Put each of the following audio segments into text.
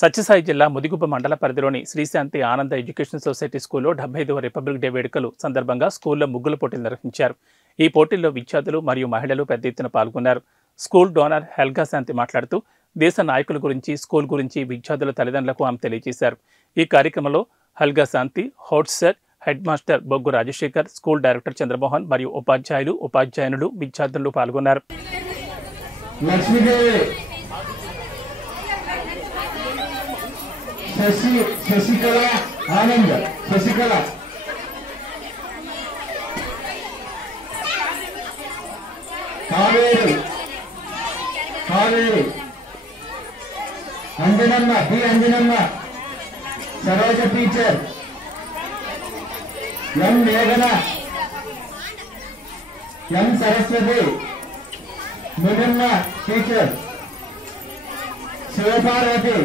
సత్యసాయి జిల్లా ముదిగుబ్బ మండల పరిధిలోని శ్రీశాంతి ఆనంద ఎడ్యుకేషన్ సొసైటీ స్కూల్లో 75వ రిపబ్లిక్ డే వేడుకలు సందర్భంగా స్కూల్లో ముగ్గుల పోటీలు నిర్వహించారు. ఈ పోటీల్లో విద్యార్థులు మరియు మహిళలు పెద్ద ఎత్తున పాల్గొన్నారు. స్కూల్ డోనర్ హెల్గా శాంతి మాట్లాడుతూ దేశ నాయకుల గురించి, స్కూల్ గురించి విద్యార్థుల తల్లిదండ్రులకు ఆమె తెలియజేశారు. ఈ కార్యక్రమంలో హెల్గా శాంతి, హోట్సర్, హెడ్ మాస్టర్ బొగ్గు రాజశేఖర్, స్కూల్ డైరెక్టర్ చంద్రమోహన్ మరియు ఉపాధ్యాయులు, ఉపాధ్యాయునులు, విద్యార్థులు పాల్గొన్నారు. Shashikala Anand Shashikala Kaveri Kaveri Anjanamma B Anjanamma Saroj teacher M मेघना M Saraswati Munimma teacher Shivaparvati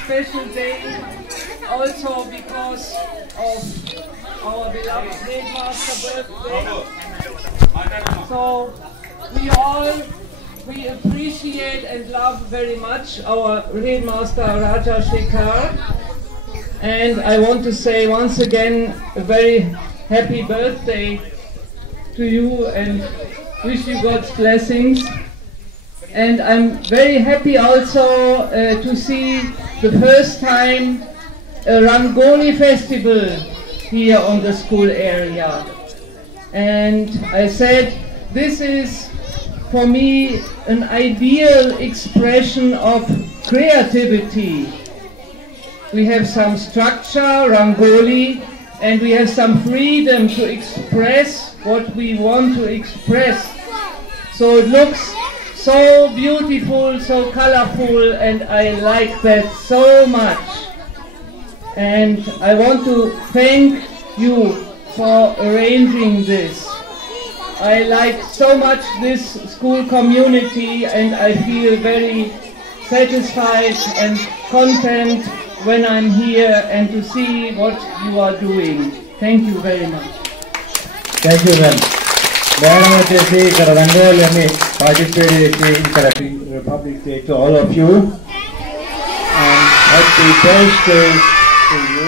Special day also because of our beloved headmaster birthday. So we appreciate and love very much our headmaster Raja Shekhar, and I want to say once again a very happy birthday to you and wish you God's blessings. And I'm very happy also to see the first time a Rangoli festival here on the school area. And I said this is for me an ideal expression of creativity. We have some structure, Rangoli, and we have some freedom to express what we want to express. So it looks so beautiful, so colorful, and I like that so much. And I want to thank you for arranging this. I like so much this school community, and I feel very satisfied and content when I'm here and to see what you are doing. Thank you very much. Thank you, ma'am. Madam, ఇక్కడ రంగోలి అని పార్టిసిపేట్ చేసి ఇక్కడ republic day to all of you and happy birthday to you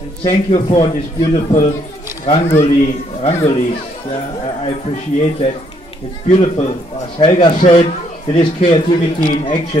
and thank you for this beautiful rangoli. I appreciate that. It's beautiful. As Helga said, it is creativity in action.